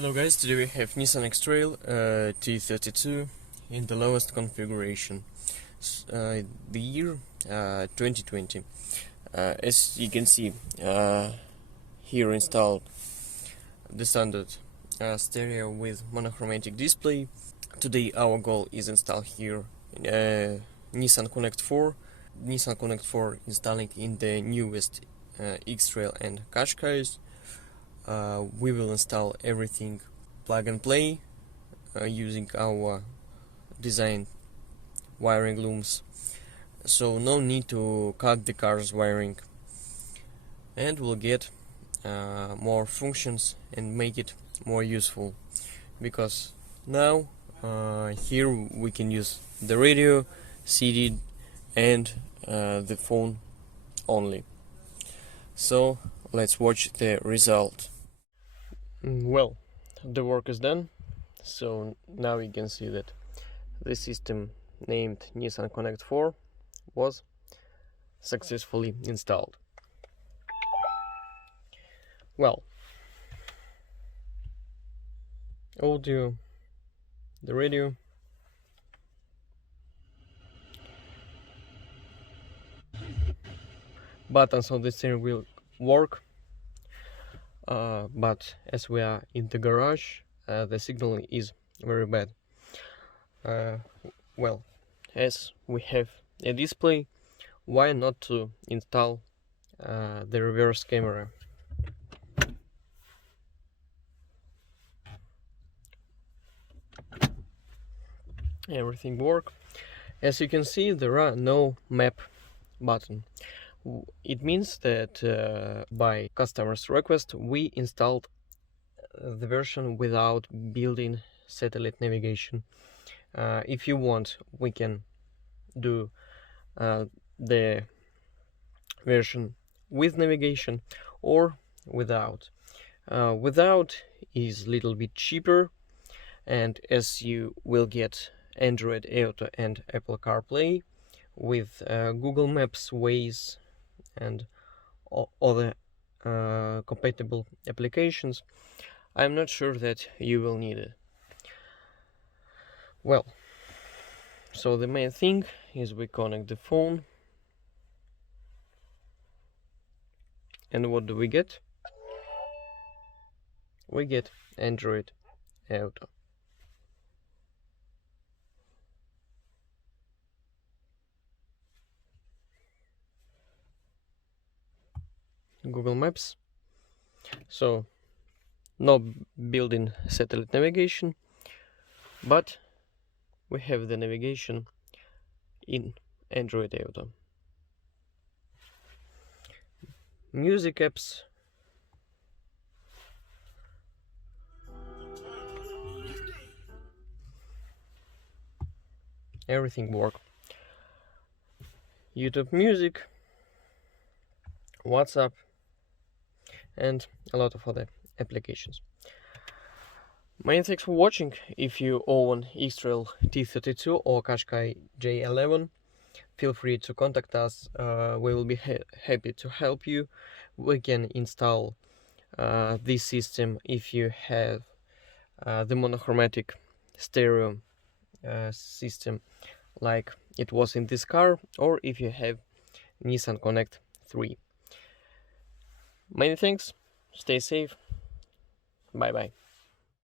Hello guys, today we have Nissan Xtrail T32 in the lowest configuration, the year 2020. As you can see, here installed the standard stereo with monochromatic display. Today our goal is install here Nissan Connect 4. Nissan Connect 4 installing in the newest Xtrail and Qashqais. We will install everything plug and play using our designed wiring looms, so no need to cut the car's wiring, and we'll get more functions and make it more useful, because now here we can use the radio, CD and the phone only. So let's watch the result. Well, the work is done, so now you can see that the system named Nissan Connect 4 was successfully installed. Well, audio, the radio, buttons on the steering wheel work, but as we are in the garage, the signal is very bad. Well, as we have a display, why not to install the reverse camera? Everything works. As you can see, there are no map button. It means that by customer's request we installed the version without built-in satellite navigation. If you want, we can do the version with navigation or without. Without is a little bit cheaper, and as you will get Android Auto and Apple Carplay with Google Maps, Waze and other compatible applications, I'm not sure that you will need it. Well, so the main thing is we connect the phone, and what do we get? We get Android Auto. Google Maps, so no built-in satellite navigation, but we have the navigation in Android Auto. Music apps, everything work. YouTube Music, WhatsApp and a lot of other applications. Many thanks for watching. If you own Xtrail T32 or Qashqai J11, feel free to contact us. We will be happy to help you. We can install this system if you have the monochromatic stereo system like it was in this car, or if you have Nissan Connect 3. Many thanks, stay safe, bye bye.